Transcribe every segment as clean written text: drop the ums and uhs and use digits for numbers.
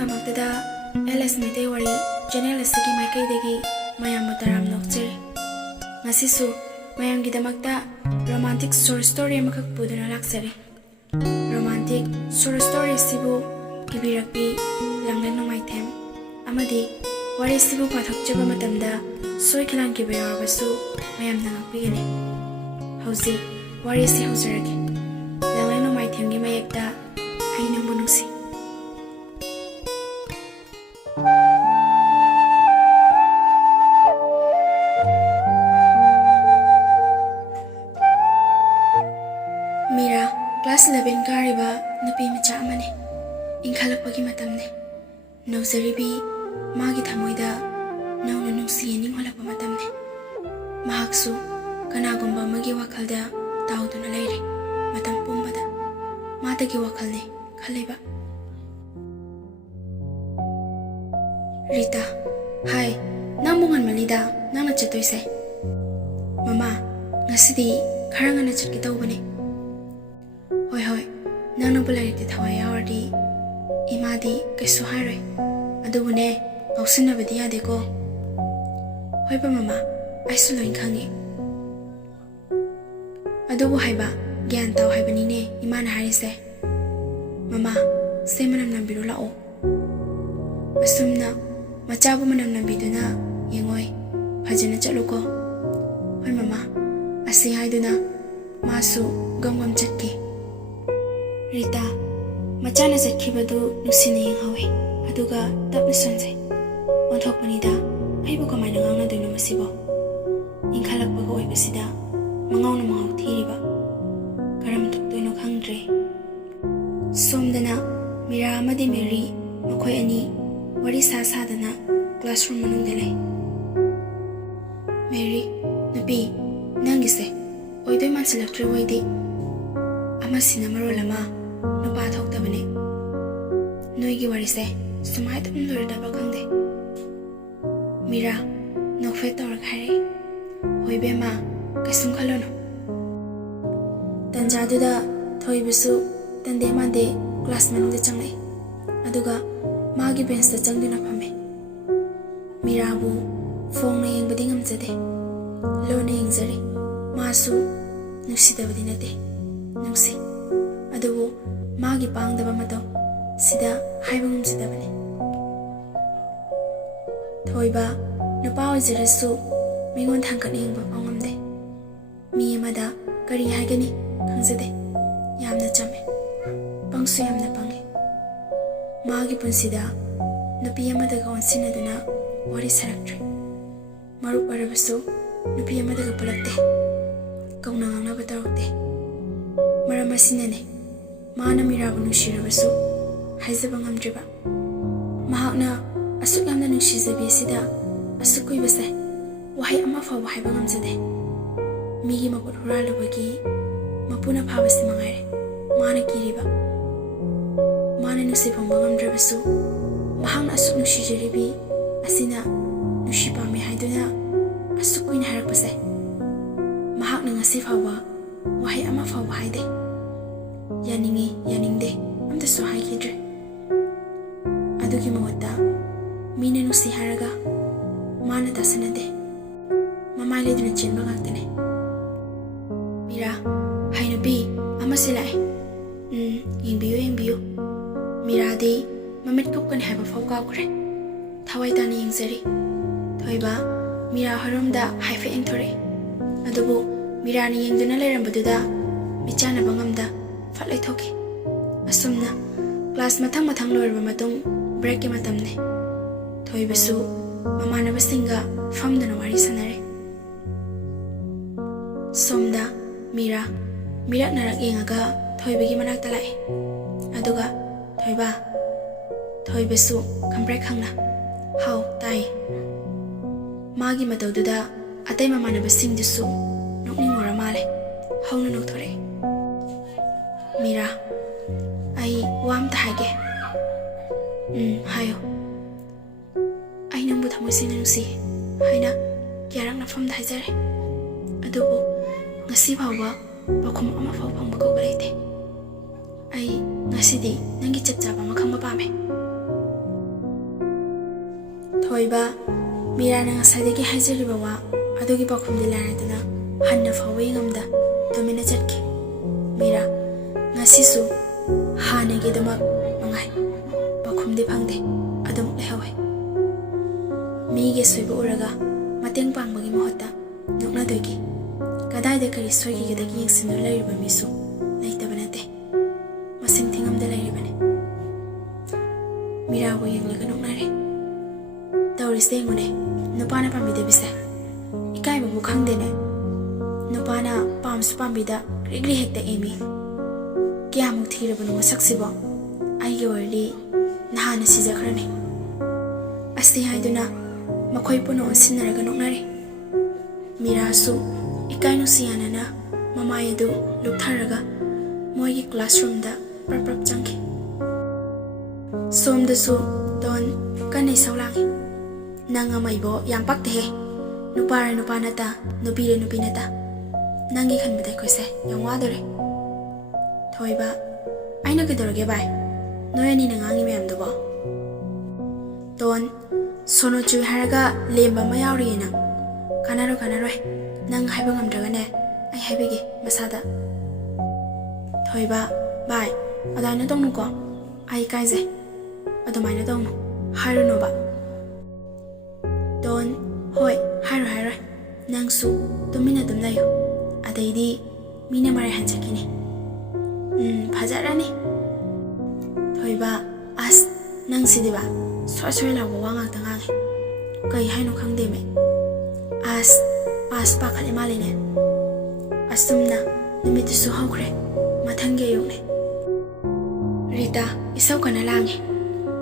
ꯄꯨꯝꯅꯃꯛꯇꯗ LS Meitei ꯋꯥꯔꯤ channel ꯑꯁꯤꯒꯤ ꯃꯥꯏꯀꯩꯗꯒꯤ ꯃꯌꯥꯝꯕꯨ ꯇꯔꯥꯝ ꯅꯣꯛꯆꯔꯤ꯫ ꯉꯁꯤꯁꯨ ꯃꯌꯥꯝꯒꯤꯗꯃꯛꯇ ꯔꯣꯃꯥꯟꯇꯤꯛ ꯁꯣꯔꯠ ꯁ꯭ꯇꯣꯔꯤ ꯑꯃꯈꯛ ꯄꯨꯗꯨꯅ ꯂꯥꯛꯆꯔꯤ꯫ ꯔꯣꯃꯥꯟꯇꯤꯛ ꯁꯣꯔꯠ ꯁ꯭ꯇꯣꯔꯤ ꯑꯁꯤꯕꯨ ꯏꯕꯤꯔꯛꯄꯤ ꯂꯪꯂꯦꯟ ꯅꯣꯡꯃꯥꯏꯊꯦꯝ ꯑꯃꯗꯤ ꯋꯥꯔꯤ ꯑꯁꯤꯕꯨ ꯄꯥꯊꯣꯛꯆꯕ ꯃꯇꯝꯗ ꯁꯣꯏꯈꯤꯕ ꯌꯥꯎꯔꯕꯁꯨ ꯃꯌꯥꯝꯅ ꯉꯥꯛꯄꯤꯒꯅꯤ꯫ ꯍꯧꯖꯤꯛ ꯋꯥꯔꯤ ꯑꯁꯤ ꯍꯧꯖꯔꯒꯦ꯫ ꯂꯪꯂꯦꯟ ꯅꯣꯡꯃꯥꯏꯊꯦꯝꯒꯤ ꯃꯌꯦꯛꯇ ꯑꯩ ꯅꯪꯕꯨ ꯅꯨꯡꯁꯤ꯫ ꯃꯤꯔꯥ ꯀ꯭ꯂꯥꯁ 11 ꯀꯥꯔꯤꯕ ꯅꯨꯄꯤ ꯃꯆꯥ ꯑꯃꯅꯤ꯫ ꯏꯟꯈꯠꯂꯛꯄꯒꯤ ꯃꯇꯝꯅꯤ꯫ ꯅꯧꯖꯔꯤꯕꯤ ꯃꯥꯒꯤ ꯊꯃꯣꯏꯗ ꯅꯧꯅ ꯅꯨꯡꯁꯤ ꯌꯦꯡꯅꯤꯡꯍꯜꯂꯛꯄ ꯃꯇꯝꯅꯤ꯫ ꯃꯍꯥꯛꯁꯨ ꯀꯅꯥꯒꯨꯝꯕ ꯑꯃꯒꯤ ꯋꯥꯈꯜꯗ ꯇꯥꯎꯗꯨꯅ ꯂꯩꯔꯤ꯫ ꯃꯇꯝ ꯄꯨꯝꯕꯗ ꯃꯥꯗꯒꯤ ꯋꯥꯈꯜꯅꯤ ꯈꯜꯂꯤꯕ꯫ ꯔꯤꯇꯥ: ꯍꯥꯏ, ꯅꯪꯕꯨ ꯉꯟꯃꯜꯂꯤꯗ, ꯅꯪꯅ ꯆꯠꯇꯣꯏꯁꯦ꯫ ꯃꯃꯥ, ꯉꯁꯤꯗꯤ ꯈꯔ ꯉꯟꯅ ꯆꯠꯀꯦ ꯇꯧꯕꯅꯤ꯫ ꯍꯣꯏ, ꯅꯪꯅꯕꯨ ꯂꯥꯏꯔꯤꯛꯇ ꯊꯋꯥꯏ ꯌꯥꯎꯔꯗꯤ ꯏꯃꯥꯗꯤ ꯀꯩꯁꯨ ꯍꯥꯏꯔꯣꯏ꯫ ꯑꯗꯨꯕꯨꯅꯦ, ꯉꯥꯎꯁꯤꯟꯅꯕꯗꯤ ꯌꯥꯗꯦꯀꯣ꯫ ꯍꯣꯏꯕ ꯃꯃꯥ, ꯑꯩꯁꯨ ꯂꯣꯏ ꯈꯪꯉꯤ꯫ ꯑꯗꯨꯕꯨ ꯍꯥꯏꯕ ꯒ꯭ꯌꯥꯟ ꯇꯥꯎ ꯍꯥꯏꯕꯅꯤꯅꯦ ꯏꯃꯥꯅ ꯍꯥꯏꯔꯤꯁꯦ꯫ ꯃꯃꯥ, ꯁꯦ ꯃꯅꯝ ꯅꯝꯕꯤꯔꯣ ꯂꯥꯛꯑꯣ꯫ ꯑꯁꯨꯝꯅ ꯃꯆꯥꯕꯨ ꯃꯅꯝ ꯅꯝꯕꯤꯗꯨꯅ ꯌꯦꯡꯉꯣꯏ, ꯐꯖꯅ ꯆꯠꯂꯨꯀꯣ꯫ ꯍꯣꯏ ꯃꯃꯥ꯫ ꯑꯁꯤ ꯍꯥꯏꯗꯨꯅ ꯃꯥꯁꯨ ꯒꯝ ꯆꯠꯈꯤ꯫ ꯔꯤꯇꯥ ꯃꯆꯥꯅ ꯆꯠꯈꯤꯕꯗꯨ ꯅꯨꯡꯁꯤꯅ ꯌꯦꯡꯍꯧꯏ, ꯑꯗꯨꯒ ꯇꯞꯅ ꯁꯣꯟꯖꯩ꯫ ꯑꯣꯟꯊꯣꯛꯄꯅꯤꯗ, ꯑꯩꯕꯨ ꯀꯃꯥꯏꯅ ꯉꯥꯡꯅꯗꯣꯏꯅꯣ ꯃꯁꯤꯕꯣ? ꯏꯟꯈꯠꯂꯛꯄꯒ ꯑꯣꯏꯕꯁꯤꯗ ꯃꯉꯥꯎꯅ ꯃꯉꯥꯎ ꯊꯤꯔꯤꯕ, ꯀꯔꯝ ꯊꯣꯛꯇꯣꯏꯅꯣ ꯈꯪꯗ꯭ꯔꯦ꯫ ꯁꯣꯝꯗꯅ ꯃꯤꯔꯥ ꯑꯃꯗꯤ ꯃꯦꯔꯤ, ꯃꯈꯣꯏ ꯑꯅꯤ ꯋꯥꯔꯤ ꯁꯥꯗꯅ ꯀ꯭ꯂꯥꯁꯔꯨꯝ ꯃꯅꯨꯡꯗ ꯂꯩ꯫ ꯃꯦꯔꯤ: ꯅꯨꯄꯤ, ꯅꯪꯒꯤꯁꯦ ꯑꯣꯏꯗꯣꯏ ꯃꯥꯟꯁꯤꯜꯂꯛꯇ꯭ꯔꯦ ꯑꯣꯏꯗꯤ꯫ ꯑꯃꯁꯤꯅ ꯃꯔꯣꯜ ꯑꯃ ꯅꯨꯄꯥ ꯊꯣꯛꯇꯕꯅꯦ꯫ ꯅꯣꯏꯒꯤ ꯋꯥꯔꯤꯁꯦ ꯁꯨꯃꯥꯏꯅ ꯑꯗꯨꯝ ꯂꯣꯏꯔꯗꯕ ꯈꯪꯗꯦ꯫ ꯃꯤꯔꯥ ꯅꯣꯛꯐꯦꯠ ꯇꯧꯔꯒ ꯍꯥꯏꯔꯛꯏ꯫ ꯍꯣꯏ ꯕꯦꯝꯃ, ꯀꯩꯁꯨꯝ ꯈꯜꯂꯨꯅꯨ꯫ ꯇꯟꯖꯥꯗꯨꯗ ꯊꯣꯏꯕꯁꯨ ꯇꯟꯗꯦ ꯃꯥꯟꯗꯦ ꯀ꯭ꯂꯥꯁ ꯃꯅꯨꯡꯗ ꯆꯪꯂꯛꯏ, ꯑꯗꯨꯒ ꯃꯥꯒꯤ ꯕꯦꯟꯁꯇ ꯆꯪꯗꯨꯅ ꯐꯝꯃꯦ꯫ ꯃꯤꯔꯥꯕꯨ ꯐꯣꯡꯅ ꯌꯦꯡꯕꯗꯤ ꯉꯝꯖꯗꯦ, ꯂꯣꯟꯅ ꯌꯦꯡꯖꯔꯤ꯫ ꯃꯥꯁꯨ ꯅꯨꯡꯁꯤꯗꯕꯗꯤ ꯅꯠꯇꯦ, ꯅꯨꯡꯁꯤ꯫ ꯑꯗꯨꯕꯨ ꯃꯥꯒꯤ ꯄꯥꯡꯗꯕ ꯃꯇꯧ ꯁꯤꯗ ꯍꯥꯏꯕ ꯉꯝꯖꯗꯕꯅꯤ꯫ ꯊꯣꯏꯕ ꯅꯨꯄꯥ ꯑꯣꯏꯖꯔꯁꯨ ꯃꯤꯉꯣꯟ ꯊꯥꯡꯒꯠ ꯌꯦꯡꯕ ꯐꯥꯎ ꯉꯝꯗꯦ꯫ ꯃꯤ ꯑꯃꯗ ꯀꯔꯤ ꯍꯥꯏꯒꯅꯤ ꯈꯪꯖꯗꯦ꯫ ꯌꯥꯝꯅ ꯆꯝꯃꯦ, ꯄꯪꯁꯨ ꯌꯥꯝꯅ ꯄꯪꯉꯤ꯫ ꯃꯥꯒꯤ ꯄꯨꯟꯁꯤꯗ ꯅꯨꯄꯤ ꯑꯃꯗꯒ ꯑꯣꯟꯁꯤꯟꯅꯗꯨꯅ ꯋꯥꯔꯤ ꯁꯥꯔꯛꯇ꯭ꯔꯤ꯫ ꯃꯔꯨꯞ ꯑꯣꯏꯔꯕꯁꯨ ꯅꯨꯄꯤ ꯑꯃꯗꯒ ꯄꯨꯜꯂꯛꯇꯦ, ꯀꯧꯅ ꯉꯥꯡꯅꯕ ꯇꯧꯔꯛꯇꯦ꯫ ꯃꯔꯝ ꯑꯁꯤꯅꯅꯦ ꯃꯥꯅ ꯃꯤꯔꯥꯕꯨ ꯅꯨꯡꯁꯤꯔꯕꯁꯨ ꯍꯥꯏꯖꯕ ꯉꯝꯗ꯭ꯔꯤꯕ꯫ ꯃꯍꯥꯛꯅ ꯑꯁꯨꯛ ꯌꯥꯝꯅ ꯅꯨꯡꯁꯤꯖꯕꯤ ꯑꯁꯤꯗ ꯑꯁꯨꯛ ꯀꯨꯏꯕꯁꯦ ꯋꯥꯍꯩ ꯑꯃ ꯐꯥꯎꯕ ꯍꯥꯏꯕ ꯉꯝꯖꯗꯦ꯫ ꯃꯤꯒꯤ ꯃꯄꯣꯠ ꯍꯨꯔꯥꯜꯂꯨꯕꯒꯤ ꯃꯄꯨꯅ ꯐꯥꯕꯁꯤ ꯃꯉꯥꯏꯔꯦ ꯃꯥꯅ ꯀꯤꯔꯤꯕ꯫ ꯃꯥꯅ ꯅꯨꯡꯁꯤ ꯐꯪꯕ ꯉꯝꯗ꯭ꯔꯕꯁꯨ ꯃꯍꯥꯛꯅ ꯑꯁꯨꯛ ꯅꯨꯡꯁꯤꯖꯔꯤꯕꯤ ꯑꯁꯤꯅ ꯅꯨꯡꯁꯤ ꯄꯥꯝꯃꯤ ꯍꯥꯏꯗꯨꯅ ꯑꯁꯨꯛ ꯀꯨꯏꯅ ꯍꯥꯏꯔꯛꯄꯁꯦ ꯃꯍꯥꯛꯅ ꯉꯁꯤ ꯐꯥꯎꯕ ꯋꯥꯍꯩ ꯑꯃ ꯐꯥꯎꯕ ꯍꯥꯏꯗꯦ꯫ ꯌꯥꯅꯤꯡꯉꯤ ꯌꯥꯅꯤꯡꯗꯦ ꯑꯝꯇꯁꯨ ꯍꯥꯏꯈꯤꯗ꯭ꯔꯦ꯫ ꯑꯗꯨꯒꯤ ꯃꯍꯨꯠꯇ ꯃꯤꯅ ꯅꯨꯡꯁꯤ ꯍꯥꯏꯔꯒ ꯃꯥꯅ ꯇꯥꯁꯟꯅꯗꯦ, ꯃꯃꯥꯏ ꯂꯩꯗꯨꯅ ꯆꯦꯟꯕ ꯉꯥꯛꯇꯅꯦ꯫ ꯃꯤꯔꯥ: ꯍꯥꯏ ꯅꯨꯄꯤ, ꯑꯃꯁꯤ ꯂꯥꯛꯑꯦ꯫ ꯌꯦꯡꯕꯤꯌꯨ ꯌꯦꯡꯕꯤꯌꯨ꯫ ꯃꯤꯔꯥꯗꯤ ꯃꯃꯤꯠ ꯀꯨꯞꯀꯅꯤ ꯍꯥꯏꯕ ꯐꯥꯎ ꯀꯥꯎꯈ꯭ꯔꯦ, ꯊꯋꯥꯏ ꯇꯥꯅ ꯌꯦꯡꯖꯔꯤ꯫ ꯊꯣꯏꯕ ꯃꯤꯔꯥ ꯍꯣꯏꯔꯣꯝꯗ ꯍꯥꯏꯐꯦꯠ ꯌꯦꯡꯊꯣꯔꯛꯏ, ꯑꯗꯨꯕꯨ ꯃꯤꯔꯥꯅ ꯌꯦꯡꯗꯨꯅ ꯂꯩꯔꯝꯕꯗꯨꯗ ꯃꯤꯆꯥꯟꯅꯕ ꯉꯝꯗ ꯐꯠ ꯂꯩꯊꯣꯛꯈꯤ꯫ ꯑꯁꯨꯝꯅ ꯀ꯭ꯂꯥꯁ ꯃꯊꯪ ꯂꯣꯏꯔꯕ ꯃꯇꯨꯡ ꯕ꯭ꯔꯦꯛꯀꯤ ꯃꯇꯝꯅꯤ꯫ ꯊꯣꯏꯕꯁꯨ ꯃꯃꯥꯟꯅꯕꯁꯤꯡꯒ ꯐꯝꯗꯨꯅ ꯋꯥꯔꯤ ꯁꯥꯟꯅꯔꯤ꯫ ꯁꯣꯝꯗ ꯃꯤꯔꯥ ꯃꯤꯔꯛ ꯌꯦꯡꯉꯒ ꯊꯣꯏꯕꯒꯤ ꯃꯅꯥꯛꯇ ꯂꯥꯛꯏ, ꯑꯗꯨꯒ ꯊꯣꯏꯕ, ꯊꯣꯏꯕꯁꯨ ꯈꯪꯕ꯭ꯔꯦꯛ ꯈꯪꯅ ꯍꯥꯎ ꯇꯥꯏ꯫ ꯃꯥꯒꯤ ꯃꯇꯧꯗꯨꯗ ꯑꯇꯩ ꯃꯃꯥꯟꯅꯕꯁꯤꯡꯗꯨꯁꯨ ꯅꯣꯛꯅꯤꯡꯉꯨꯔ ꯃꯥꯜꯂꯦ, ꯍꯧꯅ ꯅꯣꯛꯊꯣꯔꯛꯏ꯫ ꯃꯤꯔꯥ: ꯑꯩ ꯋꯥ ꯑꯝꯇ ꯍꯥꯏꯒꯦ꯫ ꯍꯥꯏꯌꯣ꯫ ꯑꯩ ꯅꯪꯕꯨ ꯊꯃꯣꯏ ꯁꯦꯡꯅ ꯅꯨꯡꯁꯤ ꯍꯥꯏꯅ ꯀꯌꯥꯔꯛ ꯅꯐꯝꯗ ꯍꯥꯏꯖꯔꯦ, ꯑꯗꯨꯕꯨ ꯉꯁꯤ ꯐꯥꯎꯕ ꯄꯥꯎꯈꯨꯝ ꯑꯃꯐꯥꯎ ꯐꯪꯕ ꯀꯧꯕ ꯂꯩꯇꯦ꯫ ꯑꯩ ꯉꯁꯤꯗꯤ ꯅꯪꯒꯤ ꯆꯞ ꯆꯥꯕ ꯑꯃ ꯈꯪꯕ ꯄꯥꯝꯃꯦ꯫ ꯊꯣꯏꯕ ꯃꯤꯔꯥꯅ ꯉꯁꯥꯏꯗꯒꯤ ꯍꯥꯏꯖꯔꯤꯕ ꯋꯥ ꯑꯗꯨꯒꯤ ꯄꯥꯎꯈꯨꯝꯗꯤ ꯂꯩꯔꯗꯅ ꯍꯟꯅ ꯐꯥꯎꯕ ꯌꯦꯡꯉꯝꯗ ꯇꯨꯃꯤꯟꯅ ꯆꯠꯈꯤ꯫ ꯃꯤꯔꯥ ꯉꯁꯤꯁꯨ ꯍꯥꯟꯅꯒꯤꯗꯃꯛ ꯃꯉꯥꯏ ꯄꯥꯎꯈꯨꯝꯗꯤ ꯐꯪꯗꯦ, ꯑꯗꯨꯃꯛ ꯂꯩꯍꯧꯋꯤ꯫ ꯃꯤꯒꯤ ꯑꯁꯣꯏꯕ ꯎꯔꯒ ꯃꯇꯦꯡ ꯄꯥꯡꯕꯒꯤ ꯃꯍꯨꯠꯇ ꯅꯣꯛꯅꯗꯣꯏꯒꯤ ꯀꯗꯥꯏꯗ ꯀꯔꯤ ꯁꯣꯏꯈꯤꯒꯗꯒꯦ ꯌꯦꯡꯁꯤꯟꯗꯨꯅ ꯂꯩꯔꯤꯕ ꯃꯤꯁꯨ ꯂꯩꯇꯕ ꯅꯠꯇꯦ, ꯃꯁꯤꯡ ꯊꯤꯉꯝꯗ ꯂꯩꯔꯤꯕꯅꯤ꯫ ꯃꯤꯔꯥꯕꯨ ꯌꯦꯡꯂꯒ ꯅꯣꯛꯅꯔꯦ꯫ ꯇꯧꯔꯤꯁꯦ ꯌꯦꯡꯉꯨꯅꯦ, ꯅꯨꯄꯥꯅ ꯄꯥꯝꯕꯤꯗꯕꯤꯁꯦ ꯏꯀꯥꯏꯕꯕꯨ ꯈꯪꯗꯦꯅꯦ꯫ ꯅꯨꯄꯥꯅ ꯄꯥꯝꯁꯨ ꯄꯥꯝꯕꯤꯗ ꯀ꯭ꯔꯤꯛ ꯍꯦꯛꯇ ꯏꯃꯤ꯫ ꯀꯌꯥꯃꯨꯛ ꯊꯤꯔꯕꯅꯣ ꯃꯁꯛꯁꯤꯕꯣ, ꯑꯩꯒꯤ ꯑꯣꯏꯔꯗꯤ ꯅꯍꯥꯟꯅ ꯁꯤꯖꯈ꯭ꯔꯅꯤ꯫ ꯑꯁꯤ ꯍꯥꯏꯗꯨꯅ ꯃꯈꯣꯏ ꯄꯨꯟꯅ ꯑꯣꯟꯁꯤꯟꯅꯔꯒ ꯅꯣꯛꯅꯔꯦ꯫ ꯃꯤꯔꯥꯁꯨ ꯏꯀꯥꯏ ꯅꯨꯡꯁꯤ ꯌꯥꯅꯅ ꯃꯃꯥꯏ ꯑꯗꯨ ꯂꯨꯞꯊꯔꯒ ꯃꯣꯏꯒꯤ ꯀ꯭ꯂꯥꯁꯔꯨꯝꯗ ꯄ꯭ꯔꯞ ꯆꯪꯈꯤ꯫ ꯁꯣꯝꯗꯁꯨ ꯗꯣꯟ ꯀꯟꯅ ꯏꯁꯧ ꯂꯥꯡꯉꯤ꯫ ꯅꯪ ꯑꯃ ꯏꯕꯣ ꯌꯥꯝ ꯄꯛꯇꯦꯍꯦ, ꯅꯨꯄꯥꯔ ꯅꯨꯄꯥ ꯅꯠꯇ, ꯅꯨꯄꯤꯔ ꯅꯨꯄꯤ ꯅꯠꯇ, ꯅꯪꯒꯤ ꯈꯟꯕꯗ ꯑꯩꯈꯣꯏꯁꯦ ꯌꯥꯝ ꯋꯥꯗꯣꯔꯦ꯫ ꯊꯣꯏꯕ ꯑꯩꯅ ꯀꯩꯗꯧꯔꯒꯦ ꯚꯥꯏ, ꯅꯣꯏ ꯑꯅꯤꯅ ꯉꯥꯡꯉꯤ ꯃꯌꯥꯝꯗꯨꯕꯣ? ꯗꯣꯟ ꯁꯣꯅꯣ ꯆꯨꯏ ꯍꯥꯏꯔꯒ ꯂꯦꯝꯕ ꯑꯃ ꯌꯥꯎꯔꯤꯌꯦ ꯅꯪ꯫ ꯀꯥꯟꯅꯔꯣꯏ, ꯅꯪ ꯍꯥꯏꯕ ꯉꯝꯗ꯭ꯔꯒꯅꯦ ꯑꯩ ꯍꯥꯏꯕꯤꯒꯦ ꯃꯁꯥꯗ꯫ ꯊꯣꯏꯕ ꯚꯥꯏ ꯑꯗꯨꯃꯥꯏꯅ ꯇꯧꯅꯨꯀꯣ, ꯑꯩ ꯏꯀꯥꯏꯖꯩ, ꯑꯗꯨꯃꯥꯏꯅ ꯇꯧꯅꯨ, ꯍꯥꯏꯔꯨꯅꯣꯕ꯫ ꯗꯣꯟ ꯍꯣꯏ ꯍꯥꯏꯔꯣꯏ, ꯅꯪꯁꯨ ꯇꯨꯃꯤꯟꯅ ꯑꯗꯨꯝ ꯂꯩꯌꯨ, ꯑꯗꯩꯗꯤ ꯃꯤꯅ ꯃꯔꯩ ꯍꯟꯖꯈꯤꯅꯤ꯫ ꯐꯖꯔꯅꯤ꯫ ꯊꯣꯏꯕ ꯑꯁ ꯅꯪꯁꯤꯗꯤꯕ ꯁꯣꯏ ꯂꯥꯎꯕ ꯋꯥ ꯉꯥꯛꯇ ꯉꯥꯡꯉꯤ, ꯀꯩ ꯍꯥꯏꯅꯣ ꯈꯪꯗꯦꯃꯦ꯫ ꯑꯁ ꯄꯥꯈꯠꯂꯦ ꯃꯥꯜꯂꯤꯅꯦ꯫ ꯑꯁꯨꯝꯅ ꯅꯨꯃꯤꯠꯇꯨꯁꯨ ꯍꯧꯈ꯭ꯔꯦ, ꯃꯊꯪꯒꯤ ꯑꯌꯨꯛꯅꯦ꯫ ꯔꯤꯇꯥ ꯏꯁꯧ ꯀꯟꯅ ꯂꯥꯡꯉꯤ꯫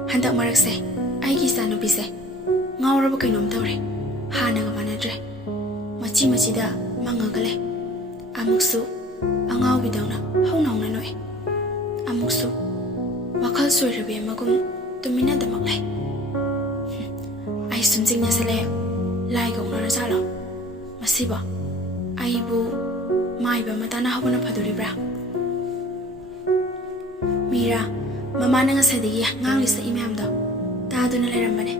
ꯍꯟꯗꯛ ꯃꯔꯛꯁꯦ ꯑꯩꯒꯤ ꯏꯆꯥꯅꯨꯄꯤꯁꯦ ꯉꯥꯎꯔꯕ ꯀꯩꯅꯣꯝ ꯇꯧꯔꯦ, ꯍꯥꯟꯅꯒ ꯃꯥꯟꯅꯗ꯭ꯔꯦ, ꯃꯆꯤꯗ ꯃꯪꯉꯒ ꯂꯩ, ꯑꯃꯨꯛꯁꯨ ꯑꯉꯥꯎꯕꯤꯗꯧꯅ ꯍꯧꯅ ꯅꯣꯛꯏ, ꯑꯃꯨꯛꯁꯨ ꯋꯥꯈꯜ ꯁꯣꯏꯔꯕꯤ ꯑꯃꯒꯨꯝ ꯇꯨꯃꯤꯟꯅꯗꯃꯛ ꯂꯩ꯫ ꯑꯩ ꯁꯨꯝ ꯆꯤꯡꯅꯁꯜꯂꯦ, ꯂꯥꯏꯒ ꯑꯣꯛꯅꯔꯖꯥꯠꯂꯣ ꯃꯁꯤꯕꯣ? ꯑꯩꯕꯨ ꯃꯥꯏꯕ ꯑꯃ ꯇꯥꯟꯅꯍꯧꯕꯅ ꯐꯗꯣꯔꯤꯕ꯭ꯔꯥ? ꯃꯤꯔꯥ ꯃꯃꯥꯅ ꯉꯁꯥꯏꯗꯒꯤ ꯉꯥꯡꯂꯤꯁꯦ ꯏ ꯃꯌꯥꯝꯗꯣ ꯇꯥꯗꯨꯅ ꯂꯩꯔꯝꯕꯅꯦ,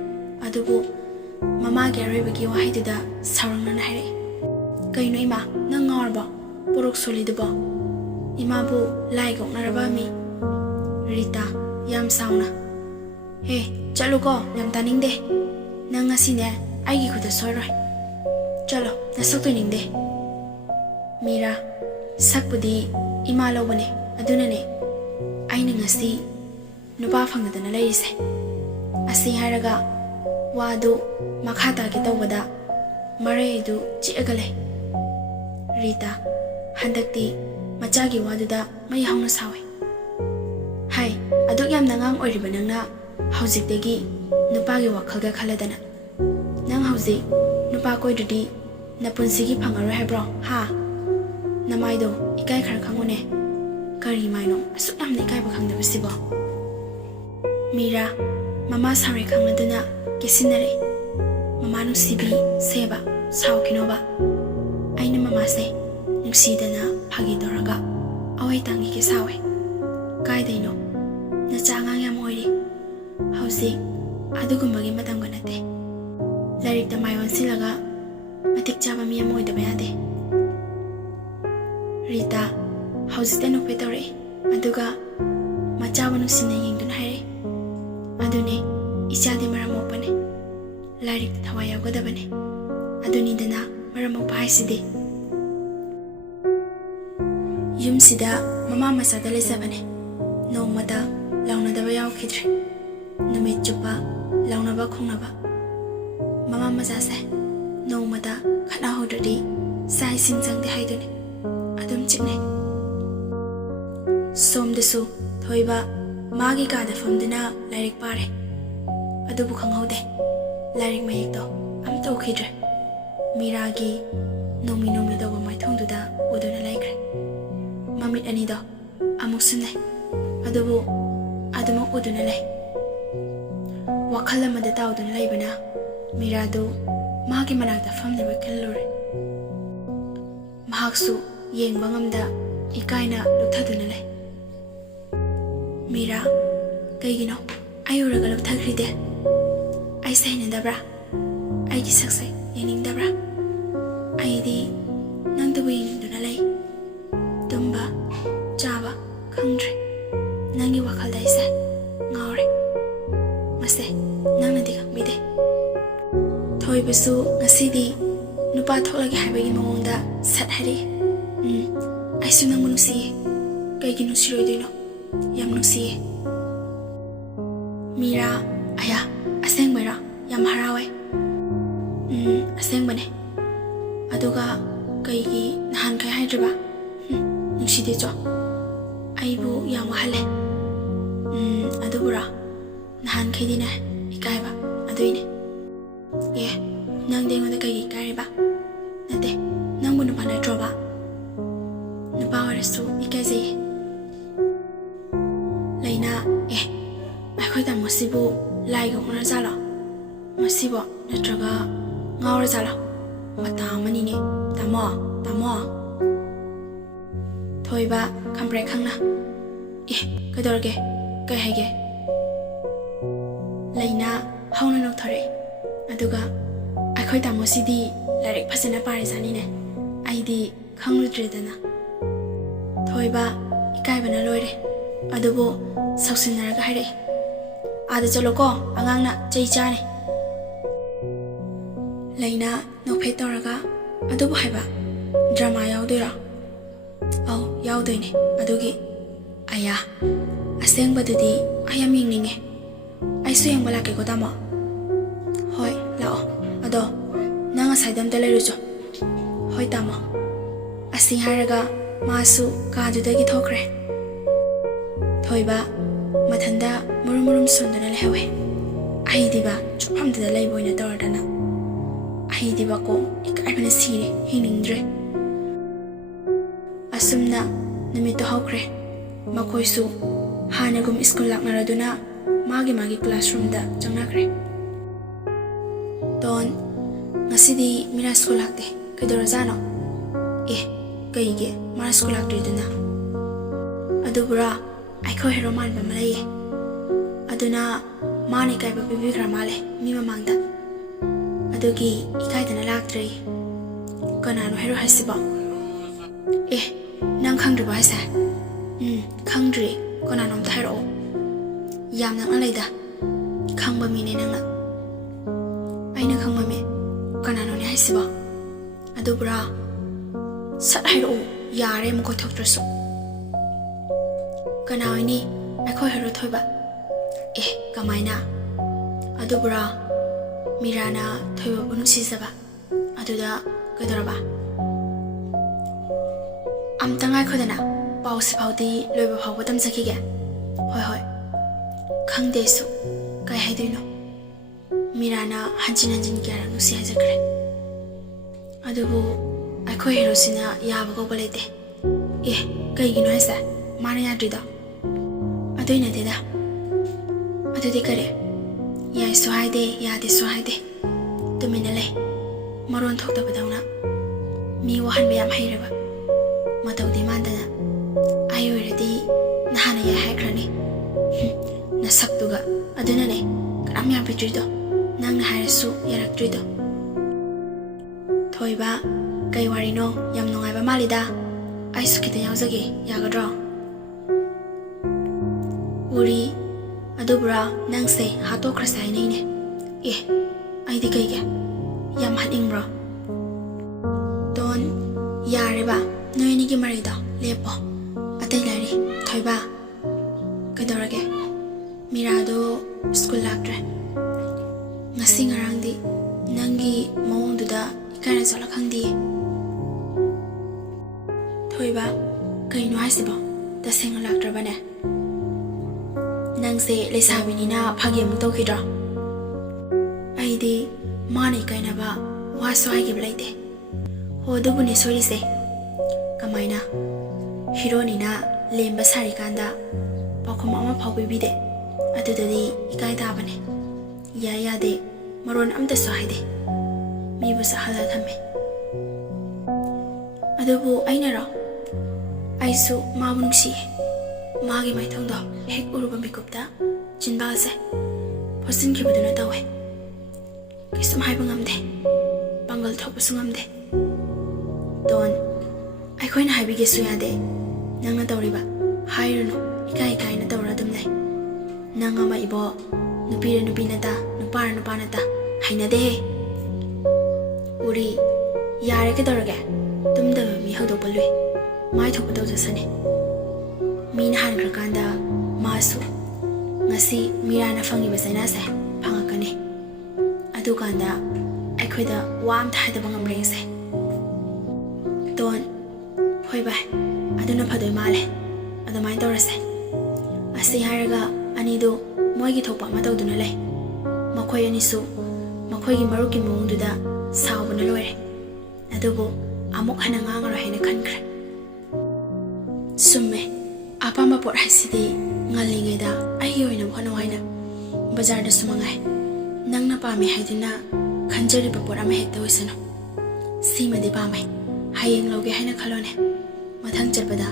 ꯑꯗꯨꯕꯨ ꯃꯃꯥꯒꯤ ꯑꯔꯣꯏꯕꯒꯤ ꯋꯥꯍꯩꯗꯨꯗ ꯁꯥꯎꯔꯪꯅꯅ ꯍꯥꯏꯔꯛꯏ꯫ ꯀꯩꯅꯣ ꯏꯃꯥ, ꯅꯪ ꯉꯥꯎꯔꯕꯣ? ꯄꯣꯔꯣꯛ ꯁꯣꯜꯂꯤꯗꯨꯕꯣ? ꯏꯃꯥꯕꯨ ꯂꯥꯏꯒ ꯑꯣꯛꯅꯔꯕ ꯃꯤ? ꯔꯤꯇꯥ ꯌꯥꯝ ꯁꯥꯎꯅ, ꯍꯦ ꯆꯠꯂꯨꯀꯣ, ꯌꯥꯝ ꯇꯥꯅꯤꯡꯗꯦ, ꯅꯪ ꯉꯁꯤꯅꯦ ꯑꯩꯒꯤ ꯈꯨꯠꯇ ꯁꯣꯏꯔꯣꯏ, ꯆꯠꯂꯣ ꯅꯁꯛꯇꯣ ꯌꯦꯡꯅꯤꯡꯗꯦ꯫ ꯃꯤꯔꯥ ꯁꯛꯄꯨꯗꯤ ꯏꯃꯥ ꯂꯧꯕꯅꯦ, ꯑꯗꯨꯅꯅꯦ ꯑꯩꯅ ꯉꯁꯤ ꯅꯨꯄꯥ ꯐꯪꯗꯗꯅ ꯂꯩꯔꯤꯁꯦ꯫ ꯑꯁꯤ ꯍꯥꯏꯔꯒ ꯋꯥꯗꯨ ꯃꯈꯥ ꯇꯥꯒꯦ ꯇꯧꯕꯗ ꯃꯔꯩ ꯑꯗꯨ ꯆꯤꯛꯑꯒ ꯂꯩ꯫ ꯔꯤꯇꯥ ꯍꯟꯗꯛꯇꯤ ꯃꯆꯥꯒꯤ ꯋꯥꯗꯨꯗ ꯃꯩ ꯍꯧꯅ ꯁꯥꯎꯏ꯫ ꯍꯥꯏ ꯑꯗꯨꯛ ꯌꯥꯝꯅ ꯑꯉꯥꯡ ꯑꯣꯏꯔꯤꯕ ꯅꯪꯅ ꯍꯧꯖꯤꯛꯇꯒꯤ ꯅꯨꯄꯥꯒꯤ ꯋꯥꯈꯜꯒ ꯈꯜꯂꯗꯅ, ꯅꯪ ꯍꯧꯖꯤꯛ ꯅꯨꯄꯥ ꯀꯣꯏꯗ꯭ꯔꯗꯤ ꯅꯄꯨꯟꯁꯤꯒꯤ ꯐꯪꯉꯔꯣꯏ ꯍꯥꯏꯕ꯭ꯔꯣ? ꯍꯥ? ꯅꯃꯥꯏꯗꯣ ꯏꯀꯥꯏ ꯈꯔ ꯈꯪꯉꯨꯅꯦ, ꯀꯔꯤ ꯃꯥꯏꯅꯣ ꯑꯁꯨꯛ ꯌꯥꯝꯅ ꯏꯀꯥꯏꯕ ꯈꯪꯗꯕꯁꯤꯕꯣ? ꯃꯤꯔꯥ ꯃꯃꯥ ꯁꯥꯎꯔꯦ ꯈꯪꯂꯗꯨꯅ ꯀꯦꯁꯤꯟꯅꯔꯛꯏ꯫ ꯃꯃꯥ ꯅꯨꯡꯁꯤꯕꯤ ꯁꯦꯕ ꯁꯥꯎꯈꯤꯅꯣꯕ, ꯑꯩꯅ ꯃꯃꯥꯁꯦ ꯅꯨꯡꯁꯤꯗꯅ ꯐꯥꯒꯤ ꯇꯧꯔꯒ ꯑꯋꯥꯏ ꯇꯥꯡꯒꯤꯒꯦ ꯁꯥꯎꯋꯦ꯫ ꯀꯥꯏꯗꯩꯅꯣ, ꯅꯆꯥ ꯑꯉꯥꯡ ꯌꯥꯝ ꯑꯣꯏꯔꯤ, ꯍꯧꯖꯤꯛ ꯑꯗꯨꯒꯨꯝꯕꯒꯤ ꯃꯇꯝꯒ ꯅꯠꯇꯦ꯫ ꯂꯥꯏꯔꯤꯛꯇ ꯃꯥꯏ ꯑꯣꯟꯁꯤꯜꯂꯒ ꯃꯇꯤꯛ ꯆꯥꯕ ꯃꯤ ꯑꯃ ꯑꯣꯏꯗꯕ ꯌꯥꯗꯦ꯫ ꯔꯤꯇꯥ ꯍꯧꯖꯤꯛꯇ ꯅꯣꯛꯐꯦ ꯇꯧꯔꯛꯏ, ꯑꯗꯨꯒ ꯃꯆꯥꯕꯨ ꯅꯨꯡꯁꯤꯅ ꯌꯦꯡꯗꯨꯅ ꯍꯥꯏꯔꯛꯏ, ꯑꯗꯨꯅꯦ ꯏꯆꯥꯗꯤ ꯃꯔꯝ ꯃꯣꯛꯄꯅꯦ, ꯂꯥꯏꯔꯤꯛꯇ ꯊꯋꯥꯏ ꯌꯥꯎꯒꯗꯕꯅꯦ, ꯑꯗꯨꯅꯤꯗꯅ ꯃꯔꯝ ꯃꯣꯛꯄ ꯍꯥꯏꯁꯤꯗꯤ꯫ ꯌꯨꯝꯁꯤꯗ ꯃꯃꯥ ꯃꯆꯥꯗ ꯂꯩꯖꯕꯅꯦ, ꯅꯣꯡꯃꯇ ꯂꯥꯎꯅꯗꯕ ꯌꯥꯎꯈꯤꯗ꯭ꯔꯦ, ꯅꯨꯃꯤꯠ ꯆꯨꯞꯄ ꯂꯥꯎꯅꯕ ꯈꯣꯡꯅꯕ꯫ ꯃꯃꯥ ꯃꯆꯥꯁꯦ ꯅꯣꯡꯃꯇ ꯈꯠꯅꯍꯧꯗ꯭ꯔꯗꯤ ꯆꯥꯛ ꯏꯁꯤꯡ ꯆꯪꯗꯦ ꯍꯥꯏꯗꯨꯅꯤ, ꯑꯗꯨꯝ ꯆꯤꯛꯅꯩ꯫ ꯁꯣꯝꯗꯁꯨ ꯊꯣꯏꯕ ꯃꯥꯒꯤ ꯀꯥꯗ ꯐꯝꯗꯨꯅ ꯂꯥꯏꯔꯤꯛ ꯄꯥꯔꯦ, ꯑꯗꯨꯕꯨ ꯈꯪꯍꯧꯗꯦ, ꯂꯥꯏꯔꯤꯛ ꯃꯌꯦꯛꯇꯣ ꯑꯝꯇ ꯎꯈꯤꯗ꯭ꯔꯦ, ꯃꯤꯔꯥꯒꯤ ꯅꯣꯡꯃꯤ ꯇꯧꯕ ꯃꯥꯏꯊꯣꯡꯗꯨꯗ ꯎꯗꯨꯅ ꯂꯩꯈ꯭ꯔꯦ꯫ ꯃꯃꯤꯠ ꯑꯅꯤꯗꯣ ꯑꯃꯨꯛ ꯁꯨꯅꯩ, ꯑꯗꯨꯕꯨ ꯑꯗꯨꯃꯛ ꯎꯗꯨꯅ ꯂꯩ꯫ ꯋꯥꯈꯜ ꯑꯃꯗ ꯇꯥꯎꯗꯨꯅ ꯂꯩꯕꯅ ꯃꯤꯔꯥꯗꯨ ꯃꯥꯒꯤ ꯃꯅꯥꯛꯇ ꯐꯝꯅꯕ ꯈꯜꯂꯨꯔꯦ꯫ ꯃꯍꯥꯛꯁꯨ ꯌꯦꯡꯕ ꯉꯝꯗ ꯏꯀꯥꯏꯅ ꯂꯨꯞꯊꯗꯨꯅ ꯂꯩ꯫ ꯃꯤꯔꯥ ꯀꯩꯒꯤꯅꯣ ꯑꯩ ꯎꯔꯒ ꯂꯨꯞꯊꯈ꯭ꯔꯤꯗꯦ? ꯑꯩꯁꯦ ꯍꯩꯅꯗꯕ꯭ꯔꯥ? ꯑꯩꯒꯤ ꯁꯛꯁꯦ ꯌꯦꯡꯅꯤꯡꯗꯕ꯭ꯔꯥ? ꯑꯩꯗꯤ ꯅꯪꯗꯕꯨ ꯌꯦꯡꯅꯤꯡꯗꯨꯅ ꯂꯩ. ꯇꯨꯝꯕ ꯆꯥꯕ ꯈꯪꯗ꯭ꯔꯦ. ꯅꯪꯒꯤ ꯋꯥꯈꯜꯗ ꯑꯩꯁꯦ ꯉꯥꯎꯔꯦ. ꯃꯁꯦ ꯅꯪꯅꯗꯤ ꯈꯪꯕꯤꯗꯦ. ꯊꯣꯏꯕꯁꯨ ꯉꯁꯤꯗꯤ ꯅꯨꯄꯥ ꯊꯣꯛꯂꯒꯦ ꯍꯥꯏꯕꯒꯤ ꯃꯑꯣꯡꯗ ꯁꯠ ꯍꯥꯏꯔꯛꯏ. ꯑꯩꯁꯨ ꯅꯪꯕꯨ ꯅꯨꯡꯁꯤꯌꯦ. ꯀꯩꯒꯤ ꯅꯨꯡꯁꯤꯔꯣꯏꯗꯣꯏꯅꯣ? ꯌꯥꯝ ꯅꯨꯡꯁꯤꯌꯦ. ꯃꯤꯔꯥ, ꯑꯌꯥ, ꯑꯁꯦꯡꯕꯩꯔꯣ? ꯌꯥꯝ ꯍꯔꯥꯎꯋꯦ. ꯑꯁꯦꯡꯕꯅꯦ. ꯑꯗꯨꯒ ꯀꯩꯒꯤ ꯅꯍꯥꯟꯈꯩ ꯍꯥꯏꯗ꯭ꯔꯤꯕ? ꯅꯨꯡꯁꯤꯗꯦꯆꯣ. ꯑꯩꯕꯨ ꯌꯥꯝ ꯋꯥꯍꯜꯂꯦ. ꯑꯗꯨꯕꯨꯔꯣ? ꯅꯍꯥꯟꯈꯩꯗꯤꯅꯦ ꯏꯀꯥꯏꯕ, ꯑꯗꯨꯏꯅꯦ. ꯅꯪꯗꯤ ꯑꯩꯉꯣꯟꯗ ꯀꯩꯒꯤ ꯏꯀꯥꯏꯔꯤꯕ? ꯅꯠꯇꯦ, ꯅꯪꯕꯨ ꯅꯨꯄꯥ ꯅꯠꯇ꯭ꯔꯣꯕ? ꯅꯨꯄꯥ ꯑꯣꯏꯔꯁꯨ ꯏꯀꯥꯏꯖꯩꯌꯦ. ꯂꯩꯅꯥ, ꯑꯩꯈꯣꯏ ꯇꯥꯃꯣꯁꯤꯕꯨ ꯂꯥꯏꯒ ꯑꯣꯛꯅꯖꯥꯠꯂꯣ? ꯃꯁꯤꯕꯣ ꯅꯠꯇ꯭ꯔꯒ ꯉꯥꯎꯔꯖꯥꯠꯂꯣ? ꯃꯇꯥ ꯑꯃꯅꯤꯅꯦ. ꯇꯥꯃꯣ, ꯇꯥꯃꯣ. ꯊꯣꯏꯕ ꯈꯪꯕ꯭ꯔꯦ ꯈꯪꯅ. ꯀꯩꯗꯧꯔꯒꯦ? ꯀꯩ ꯍꯥꯏꯒꯦ? ꯂꯩꯅꯥ ꯍꯧꯅ ꯅꯣꯛꯊꯣꯔꯛꯏ. ꯑꯗꯨꯒ ꯑꯩꯈꯣꯏ ꯇꯥꯃꯣꯁꯤꯗꯤ ꯂꯥꯏꯔꯤꯛ ꯐꯖꯅ ꯄꯥꯔꯤꯖꯥꯠꯅꯤꯅꯦ. ꯑꯩꯗꯤ ꯈꯪꯂꯨꯗ꯭ꯔꯦꯗꯅ. ꯊꯣꯏꯕ ꯏꯀꯥꯏꯕꯅ ꯂꯣꯏꯔꯦ. ꯑꯗꯨꯕꯨ ꯁꯧꯁꯤꯟꯅꯔꯒ ꯍꯥꯏꯔꯛꯏ. ꯑꯥꯗ ꯆꯠꯂꯣꯀꯣ, ꯑꯉꯥꯡꯅ ꯆꯩ ꯆꯥꯅꯤ. ꯂꯩꯅꯥ ꯅꯣꯛꯐꯦꯠ ꯇꯧꯔꯒ, ꯑꯗꯨꯕꯨ ꯍꯥꯏꯕ, ꯗ꯭ꯔꯃꯥ ꯌꯥꯎꯗꯣꯏꯔꯣ? ꯑꯧ, ꯌꯥꯎꯗꯣꯏꯅꯦ. ꯑꯗꯨꯒꯤ ꯑꯌꯥ, ꯑꯁꯦꯡꯕꯗꯨꯗꯤ ꯑꯩ ꯌꯥꯝ ꯌꯦꯡꯅꯤꯡꯉꯦ. ꯑꯩꯁꯨ ꯌꯦꯡꯕ ꯂꯥꯛꯀꯦꯀꯣ ꯇꯥꯃꯣ. ꯍꯣꯏ, ꯂꯥꯛꯑꯣ. ꯑꯗꯣ ꯅꯪ ꯑꯁꯥꯏꯗ ꯑꯝꯇ ꯂꯩꯔꯨꯆꯣ. ꯍꯣꯏ ꯇꯥꯃꯣ. ꯑꯁꯤ ꯍꯥꯏꯔꯒ ꯃꯥꯁꯨ ꯀꯥꯗꯨꯗꯒꯤ ꯊꯣꯛꯈ꯭ꯔꯦ. ꯊꯣꯏꯕ ꯃꯊꯟꯗ ꯃꯨꯔꯨꯝ ꯃꯨꯔꯨꯝ ꯁꯣꯟꯗꯨꯅ ꯂꯩꯍꯧꯋꯦ. ꯑꯩꯗꯤꯕ ꯆꯨꯞꯐꯝꯗꯨꯗ ꯂꯩꯕ ꯑꯣꯏꯅ ꯇꯧꯔꯗꯅ. ꯑꯩꯗꯤꯕꯀꯣ ꯏꯀꯥꯏꯕꯅ ꯁꯤꯔꯦ, ꯍꯤꯡꯅꯤꯡꯗ꯭ꯔꯦ. ꯑꯁꯨꯝꯅ ꯅꯨꯃꯤꯠꯇꯣ ꯍꯧꯈ꯭ꯔꯦ. ꯃꯈꯣꯏꯁꯨ ꯍꯥꯟꯅꯒꯨꯝ ꯁ꯭ꯀꯨꯜ ꯂꯥꯛꯅꯔꯗꯨꯅ ꯃꯥꯒꯤ ꯀ꯭ꯂꯥꯁꯔꯨꯝꯗ ꯆꯪꯅꯈ꯭ꯔꯦ. ꯇꯣꯟ, ꯉꯁꯤꯗꯤ ꯃꯤꯔꯥ ꯁ꯭ꯀꯨꯜ ꯂꯥꯛꯇꯦ. ꯀꯩꯗꯧꯔꯖꯥꯠꯅꯣ? ꯀꯩꯒꯤ ꯃꯥꯅ ꯁ꯭ꯀꯨꯜ ꯂꯥꯛꯇ꯭ꯔꯤꯗꯨꯅ? ꯑꯗꯨꯕꯨꯔꯣ, ꯑꯩꯈꯣꯏ ꯍꯦꯔꯣ ꯃꯥꯟꯕ ꯑꯃ ꯂꯩꯌꯦ. ꯑꯗꯨꯅ ꯃꯥꯅ ꯏꯀꯥꯏꯕ ꯄꯤꯕꯤꯈ꯭ꯔ ꯃꯥꯜꯂꯦ ꯃꯤ ꯃꯃꯥꯡꯗ. ꯑꯗꯨꯒꯤ ꯏꯀꯥꯏꯗꯅ ꯂꯥꯛꯇ꯭ꯔꯦ. ꯀꯅꯥꯅꯣ ꯍꯦꯔꯣ ꯍꯥꯏꯁꯤꯕꯣ? ꯅꯪ ꯈꯪꯗ꯭ꯔꯤꯕꯣ ꯍꯥꯏꯁꯦ? ꯈꯪꯗ꯭ꯔꯤ. ꯀꯅꯥꯅꯣ ꯑꯝꯇ ꯍꯥꯏꯔꯛꯑꯣ. ꯌꯥꯝ ꯅꯛꯅ ꯂꯩꯗ. ꯈꯪꯕ ꯃꯤꯅꯦ ꯅꯪꯅ. ꯑꯩꯅ ꯈꯪꯕ ꯃꯤ? ꯀꯅꯥꯅꯣꯅꯦ ꯍꯥꯏꯁꯤꯕꯣ? ꯑꯗꯨꯕꯨꯔꯣ? ꯁꯠ ꯍꯥꯏꯔꯛꯑꯣ, ꯌꯥꯔꯦ ꯃꯈꯣꯏ ꯊꯣꯛꯇ꯭ꯔꯁꯨ. ꯀꯅꯥ ꯑꯣꯏꯅꯤ? ꯑꯩꯈꯣই ꯍꯦꯔꯣ ꯊꯣꯏꯕ. ꯀꯃꯥꯏꯅ? ꯑꯗꯨꯕꯨꯔꯣ? ꯃꯤꯔꯥꯅ ꯊꯣꯏꯕꯕꯨ ꯅꯨꯡꯁꯤꯖꯕ. ꯑꯗꯨꯗ ꯀꯩꯗꯧꯔꯕ? ꯑꯝꯇ ꯉꯥꯏꯈꯣꯗꯅ. ꯄꯥꯎꯁꯤ ꯐꯥꯎꯗꯤ ꯂꯣꯏꯕ ꯐꯥꯎꯕ ꯇꯝꯖꯈꯤꯒꯦ. ꯍꯣꯏ. ꯈꯪꯗꯦ ꯑꯩꯁꯨ ꯀꯩ ꯍꯥꯏꯗꯣꯏꯅꯣ. ꯃꯤꯔꯥꯅ ꯍꯟꯖꯤꯟ ꯍꯟꯖꯤꯟ ꯀꯌꯥꯔꯛ ꯅꯨꯡꯁꯤ ꯍꯥꯏꯖꯈ꯭ꯔꯦ. ꯑꯗꯨꯕꯨ ꯑꯩꯈꯣꯏ ꯍꯦꯔꯣꯁꯤꯅ ꯌꯥꯕ ꯀꯧꯕ ꯂꯩꯇꯦ. ꯀꯩꯒꯤꯅꯣ ꯍꯥꯏꯁꯦ? ꯃꯥꯅ ꯌꯥꯗ꯭ꯔꯤꯗꯣ? ꯑꯗꯨꯏ ꯅꯠꯇꯦꯗ. ꯑꯗꯨꯗꯤ ꯀꯔꯤ? ꯌꯥꯏꯁꯨ ꯍꯥꯏꯗꯦ, ꯌꯥꯗꯦꯁꯨ ꯍꯥꯏꯗꯦ. ꯇꯨꯃꯤꯟꯅ ꯂꯩ. ꯃꯔꯣꯟ ꯊꯣꯛꯇꯕꯗꯧꯅ. ꯃꯤ ꯋꯥꯍꯟꯕ ꯌꯥꯝ ꯍꯩꯔꯕ. ꯃꯇꯧꯗꯤ ꯃꯥꯟꯗꯅ. ꯑꯩ ꯑꯣꯏꯔꯗꯤ ꯅꯍꯥꯟꯅ ꯌꯥꯏ ꯍꯥꯏꯈ꯭ꯔꯅꯤ. ꯅꯁꯛꯇꯨꯒ. ꯑꯗꯨꯅꯅꯦ ꯀꯅꯥꯝ ꯌꯥꯕꯤꯗ꯭ꯔꯤꯗꯣ. ꯅꯪꯅ ꯍꯥꯏꯔꯁꯨ ꯌꯥꯔꯛꯇ꯭ꯔꯤꯗꯣ. ꯊꯣꯏꯕ, ꯀꯩ ꯋꯥꯔꯤꯅꯣ? ꯌꯥꯝ ꯅꯨꯡꯉꯥꯏꯕ ꯃꯥꯜꯂꯤꯗ. ꯑꯩꯁꯨ ꯈꯤꯇ ꯌꯥꯎꯖꯒꯦ, ꯌꯥꯒꯗ꯭ꯔꯣ? ꯎꯔꯤ. ꯑꯗꯨꯕꯨꯔꯣ, ꯅꯪꯁꯦ ꯍꯥꯠꯇꯣꯛꯈ꯭ꯔꯁꯦ ꯍꯥꯏꯅꯩꯅꯦ. ꯑꯩꯗꯤ ꯀꯩꯒꯤ? ꯌꯥꯝ ꯍꯥꯠꯅꯤꯡꯕ꯭ꯔꯣ? ꯇꯣꯟ, ꯌꯥꯔꯦꯕ. ꯅꯣꯏ ꯑꯅꯤꯒꯤ ꯃꯔꯩꯗꯣ ꯂꯦꯞꯄꯣ. ꯑꯇꯩ ꯂꯩꯔꯤ. ꯊꯣꯏꯕ, ꯀꯩꯗꯧꯔꯒꯦ? ꯃꯤꯔꯥꯗꯣ ꯁ꯭ꯀꯨꯜ ꯂꯥꯛꯇ꯭ꯔꯦ. ꯉꯁꯤ ꯉꯔꯥꯡꯗꯤ ꯅꯪꯒꯤ ꯃꯑꯣꯡꯗꯨꯗ ꯏꯀꯥꯏꯅ ꯆꯠꯂ ꯈꯪꯗꯤꯌꯦ. ꯊꯣꯏꯕ, ꯀꯩꯅꯣ ꯍꯥꯏꯁꯤꯕꯣ? ꯇꯁꯦꯡꯅ ꯂꯥꯛꯇ꯭ꯔꯕꯅꯦ? ꯅꯪꯁꯦ ꯂꯩꯁꯥꯕꯤꯅꯤꯅ ꯐꯥꯒꯤ ꯑꯃꯨꯛ ꯇꯧꯈꯤꯗ꯭ꯔꯣ? ꯑꯩꯗꯤ ꯃꯥꯅ ꯏꯀꯥꯏꯅꯕ ꯋꯥꯁꯨ ꯍꯥꯏꯈꯤꯕ ꯂꯩꯇꯦ. ꯑꯗꯨꯕꯨꯅꯦ ꯁꯣꯏꯔꯤꯁꯦ. ꯀꯃꯥꯏꯅ? ꯍꯤꯔꯣꯅꯤꯅ ꯂꯦꯝꯕ ꯁꯥꯔꯤꯀꯥꯟꯗ ꯄꯥꯎꯈꯨꯝ ꯑꯃ ꯐꯥꯎ ꯄꯤꯕꯤꯗꯦ. ꯑꯗꯨꯗꯗꯤ ꯏꯀꯥꯏ ꯇꯥꯕꯅꯦ. ꯌꯥꯗꯦ. ꯃꯔꯣꯟ ꯑꯝꯇꯁꯨ ꯍꯥꯏꯗꯦ. ꯃꯤꯕꯨ ꯆꯥꯍꯜꯂ ꯊꯝꯃꯦ. ꯑꯗꯨꯕꯨ ꯑꯩꯅꯔꯣ? ꯑꯩꯁꯨ ꯃꯥꯕꯨ ꯅꯨꯡꯁꯤꯌꯦ. ꯃꯥꯒꯤ ꯃꯥꯏꯊꯣꯡꯗꯣ ꯍꯦꯛ ꯎꯔꯨꯕ ꯃꯤꯀꯨꯞꯇ ꯆꯤꯟꯕꯥꯜꯁꯦ ꯐꯣꯠꯆꯤꯟꯈꯤꯕꯗꯨꯅ ꯇꯧꯋꯦ. ꯀꯩꯁꯨꯝ ꯍꯥꯏꯕ ꯉꯝꯗꯦ ꯄꯥꯡꯒꯜ ꯊꯣꯛꯄꯁꯨ ꯉꯝꯗꯦ ꯗꯣꯟ ꯑꯩꯈꯣꯏꯅ ꯍꯥꯏꯕꯤꯒꯦꯁꯨ ꯌꯥꯗꯦ ꯅꯪꯅ ꯇꯧꯔꯤꯕ ꯍꯥꯏꯔꯨꯅꯨ ꯏꯀꯥꯏ ꯏꯀꯥꯏꯅ ꯇꯧꯔ ꯑꯗꯨꯝ ꯂꯩ ꯅꯪ ꯑꯃ ꯏꯕꯣ ꯅꯨꯄꯤꯔ ꯅꯨꯄꯤ ꯅꯠꯇ ꯅꯨꯄꯥꯔ ꯅꯨꯄꯥ ꯅꯠꯇ ꯍꯩꯅꯗꯦꯍꯦ ꯎꯔꯤ ꯌꯥꯔꯦ ꯀꯩꯗꯧꯔꯒꯦ ꯇꯨꯝꯗꯕ ꯃꯤ ꯍꯧꯗꯣꯛꯄ ꯂꯨꯏ ꯃꯥꯏ ꯊꯣꯛꯄ ꯇꯧꯖꯁꯅꯤ ꯃꯤꯅ ꯍꯥꯟꯈ꯭ꯔꯀꯥꯟꯗ ꯃꯥꯁꯨ ngasi mirana fangi basana se phangakani adukanda aikoida wam thai da bangam reng se don hoi bai aduna phadoi male adamai dorase asi haraga ani do moigi thokpa ma tawduna lei makoi ani su makoi gi maru ki mong duda saubuna loire adubu amuk hana ngangaro hena khankre summe apamba pot hasidi ngalingeda ai oina khano haina bazar da sumangai nangna pami haidina khanjari ba pot ama hekta oisano sima de pamai hayeng loge haina khalone mathang chalpada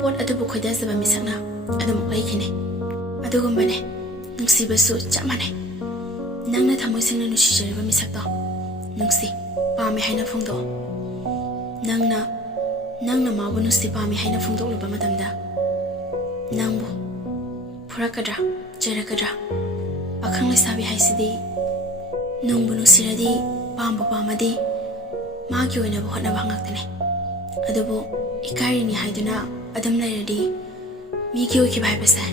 pot adubu khoida saba misakna adum laikhine adugumbane nungsiba su chamane nangna thamoi singna nusijariba misakto nungsi pami haina phongdo nangna mabu nusi pami haina phongdo luba matamda nangbu purakadra jarakadra pakhang lesabi haisidi nungbu nusiradi pamba pamadi magi oina bu hotna bangaktane adubu ikari ni haiduna adam lairadi migi oki bhai basa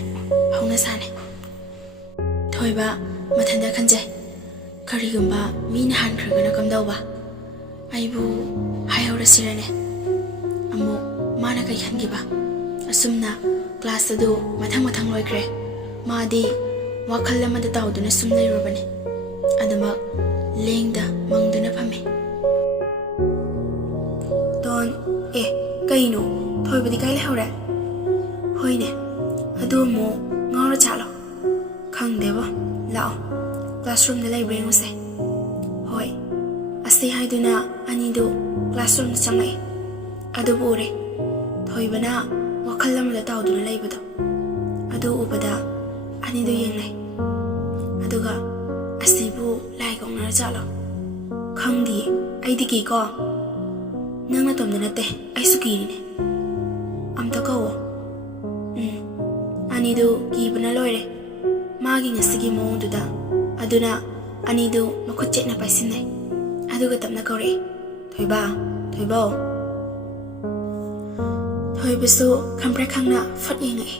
hauna sane thoiba mathanda khanje karigumba mina han khragana kamdauba aibu hayawra sirane amu mana kai khangiba asumna class adu mathang loikre madi wakhal lamada tawduna sum leirobani adama lengda mangduna phame don kaino thoibadi kai lehore hoine adu mo ngawra chalo khangdeba lao classroom da lay bring use hoi asti haiduna ani do classroom changai adu bore thoibana wakhal lamada tawduna laybado adu ubada ani do yengnai aduga asibu lai gongnar chalo khangdi aidi ki ko nangna tomna nate ai su kirine amta ko ani do ki bana loire magi ngasigi moduda aduna ani do makot chena paisinai aduga tamna kore thoiba thoibasu khampra khangna fat yengai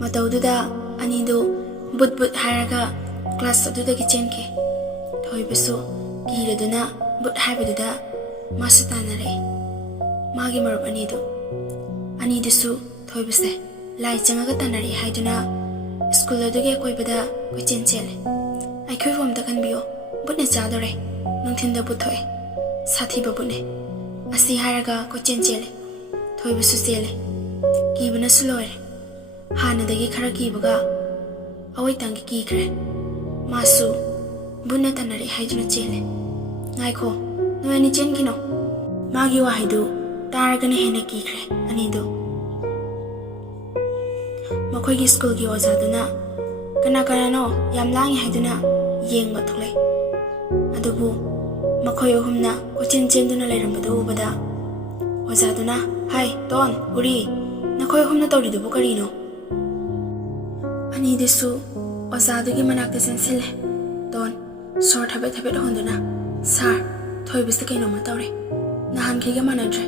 mataududa ani do but haraga class aduda ki chenke thoibasu kiraduna but haibaduda masutanare magi marab ani disu thoibase lai changaga tanari haiduna school aduge koibada ko chenchele ai khoi form da kanbiyo butne chadore nungthinda buthoe sathi babune asi haraga ko chenchele thoibasu chele kibuna suloire hanadagi khara kibaga awai tangi kikre masu bunna tanari haiduna chele ngaikho noani chenkino magi wa haidu taragane hena kikre ani do makoi gi school gi ozaduna kana no yam langi haiduna yengba thulai adubu makoi ohumna kochin chenduna lairambadu ubada ozaduna hai don uri nakoi ohumna tawridu bu karino ani disu ozadugi manakta sensile don sor thabet honduna sar thoibista kaino ma tawre nahan khiga manadre